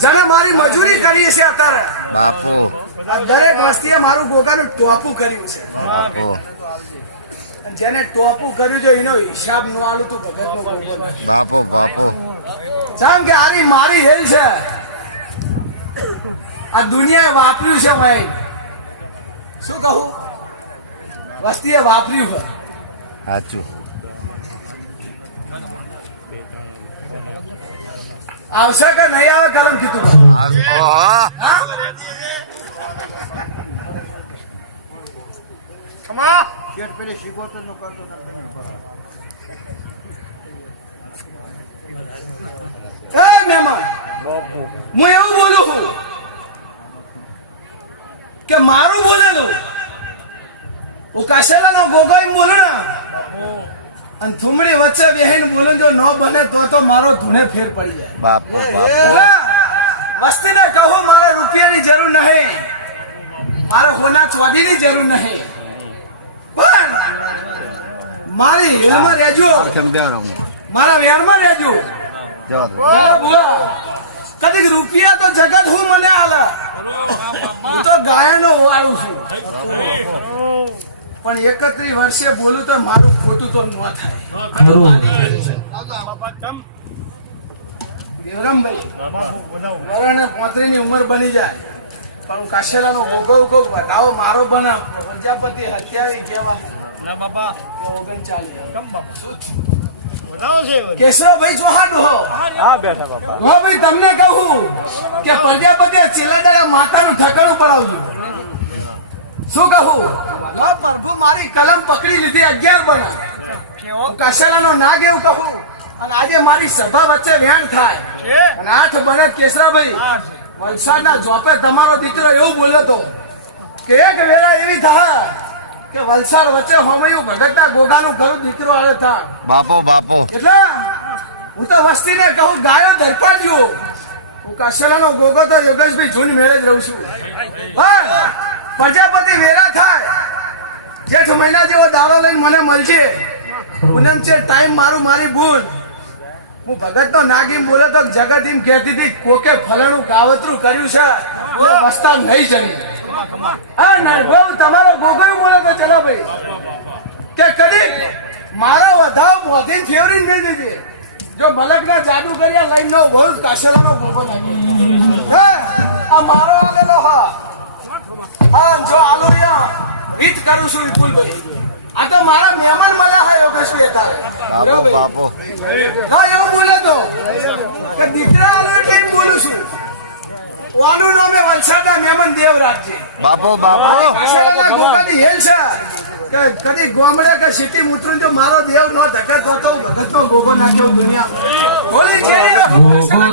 જેને મારી મજૂરી કરી છે અત્યારે. બાપુ. આ દરેક વસ્તીએ મારું ગોગાનું ટોપું કર્યું છે. જેને ટોપું કર્યું છે એનો હિસાબ નો આલું તો ભગત નો ગોગો બાપુ કે આરી મારી હેલ છે. આ દુનિયાએ વાપર્યું છે ભાઈ. શું કહું? વસ્તીએ વાપર્યું હોય સાચું. આવશે કે નહીં આવે કલમ કીધું પેલી હા? એ મહેમાન હું એવું બોલું છું કે મારું બોલેલું હું કાશેલાનો ગોગોઈ બોલું ને. અને થુમડી વચ્ચે બેહીન બોલું જો ન બને તો તો મારો ધૂણે ફેર પડી જાય. બાપુ બાપુ વસ્તીને કહું મારે રૂપિયાની જરૂર નહીં. મારે હોના ચોદીની જરૂર નહીં. પણ મારી હિલમાં રહેજો. મારા વેરમાં રહેજો. કદીક રૂપિયા તો જગત હું મને આલા. હું તો ગાયનો વાળું છું. પણ એકત્રી વર્ષે બોલું તો મારું ખોટું તો ન થાય. દેવરામભાઈ પોત્રી ની ઉંમર બની જાય. પણ હું કાશેલાનો ગોગો કોક વધાવો મારો બનાવ. પ્રજાપતિ હત્યાવી કેવા ઓગણચાલીસ. કેશવભાઈ ચૌહાણ હો હા બેઠા બાપા. હો ભાઈ તમને કહું કે પ્રજાપતિ છેલ્લા દાડા માતાનું ઠકડું પડાવજો. શું કહું? હા, પ્રભુ મારી કલમ પકડી લીધી અગિયાર બના. કસેલાનો નાગ એવું કહું. અને આજે મારી સભા વચ્ચે વેણ થાય. અને આઠ બને કેસરાભાઈ. વલસાડના જોપે તમારો દીકરો એવું બોલ્યો હતો કે એક વેળા એવી થાય કે વલસાડ વચ્ચે હોમયું ભટકતા ગોગાનું ઘરું દીકરો આવે થાય. બાપો બાપુ. એટલે હું તો વસ્તીને કહું ગાયો દરપાડ્યો હું કાશેલાનો ગોગો તો યોગેશભાઈ જૂન મેળે જ રહું છું. પ્રજાપતિ વેરા થાય. જેઠ મહિના જેવો દાડો લઈને મને મળશે. પૂનમ છે ટાઈમ મારું મારી ભૂલ. હું ભગત તો નાગીમ બોલે તો જગત એમ કહેતી હતી, કોકે ફલણું કાવતરું કર્યું છે વસ્તા નહીં જની હા, ના, બહુ, તમારો ગોગોયું બોલે તો ચલો ભાઈ. કે કદી મારો વધાવ મોધીન ફેવરી નહીં દીધી. જો મલકના જાદુ કર્યા લાઈન નો વહુ કાશલાનો ગોગો નાખી હા, આ મારો આલેલો હા. હા કરું છું વિપુલભાઈ આ તો મારા મહેમાન મળ્યા હા યોગેશભાઈ તારે. હા એવું બોલે તો. કે દીકરા આલો એટલે એમ બોલું છું. વાડું નામે વલસાડના મહેમાન દેવરાજજી બાપો બાપો. હેલ છે. કે કદી ગોમડે કે સિટી ઉતરું તો મારો દેવ નો ધકે તો તો ભગતનો ગોગો નાખ્યો દુનિયા બોલી કેરી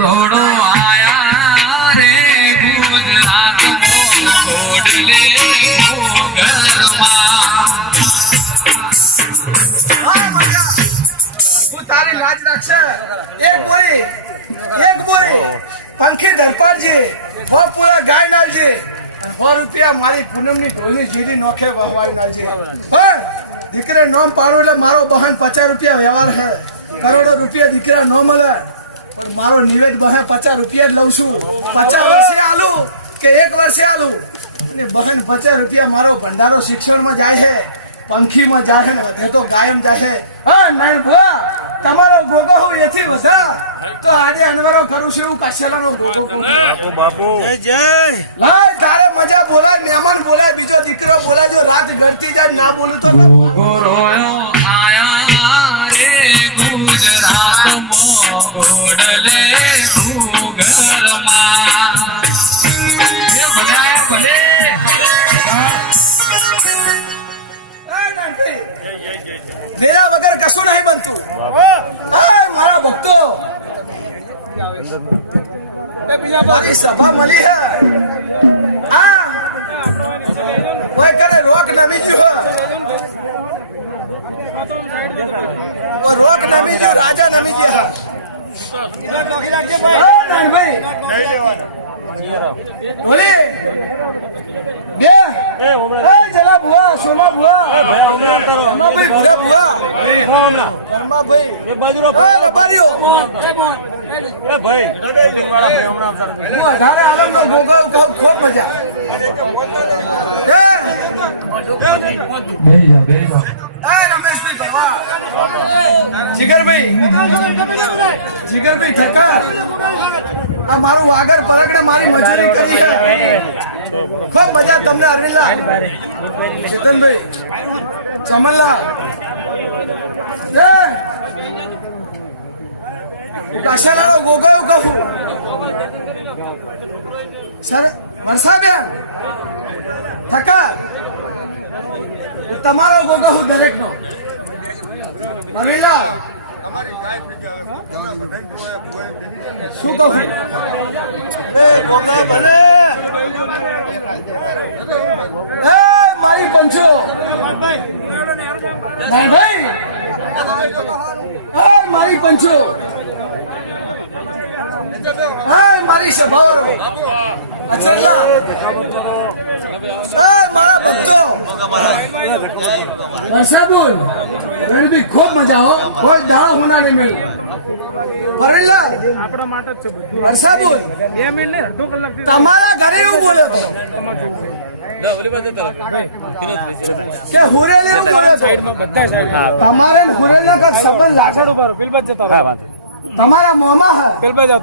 તારી લાજ રાખશે. એક બોઈ એક બોઈ પંખી પૂરા ગાય નાલજી સો રૂપિયા મારી પૂનમની ઢોલની જીરી નોખે વહવાઈ નાલજી. પણ નોમ પાડો એટલે મારો બહન પચાસ રૂપિયા વ્યવહાર હે કરોડો રૂપિયા દીકરા ન મળે. મારો નિવેદ બહન પચાસ રૂપિયા જ લઉં છું. પચાસ વર્ષે આલું કે એક વર્ષે આલું? અને બહન પચાસ રૂપિયા મારો ભંડારો શિક્ષણમાં જાય છે. પંખીમાં જાહે વધે તો ગાયમ જાહે. હા નાઈ ભા તમારો ગોગો હું એથી વધા. તો આજે અનવરો કરું છું એવું કાશેલાનો ગોગો બાપુ બાપુ બાપુ. જય લાય તારે મજા બોલાય મહેમાન બોલાય બીજો દીકરો બોલાય જો રાત ગળતી જાય ના બોલું તો ના મારી સભા મળી હે આ કોઈ કને રોક નમી ગયો રોક નમી ગયો રાજા નમી ગયા ભુવા. સોમા ભુવા ભુવા ભુવા જીગરભાઈ. જીગરભાઈ ઠેકા આ મારું વાગર પરગડે મારી મજૂરી કરી છે. ખૂબ મજા તમને અરવિંદલાલ. ચેતનભાઈ. ચમનલાલ. એ કાશાલાલો ગોગોયું કહું સર ઠકા તમારો ગોગો હું દરેકનો. નવીનલાલ શું કહું? મારી પંચો ભાઈ મારી પંચો. મારી સભા. એ મારા. ભક્તો. વર્ષાબુલ રણબી ખૂબ મજા હો. કોઈ હોના નહીં મેળવું ફરીલાલ આપણા માટે જ છે બધું. બે મિનિટ નહીં અડધો કલાક તમારા ઘરે એવું બોલ્યો તો. કે હુરેલ તમારે ને હુરેલનો કાંઈક સંબંધ લાગે બિલ બચ જતા તમારા તમારા મોમાં હા. બિલ બચ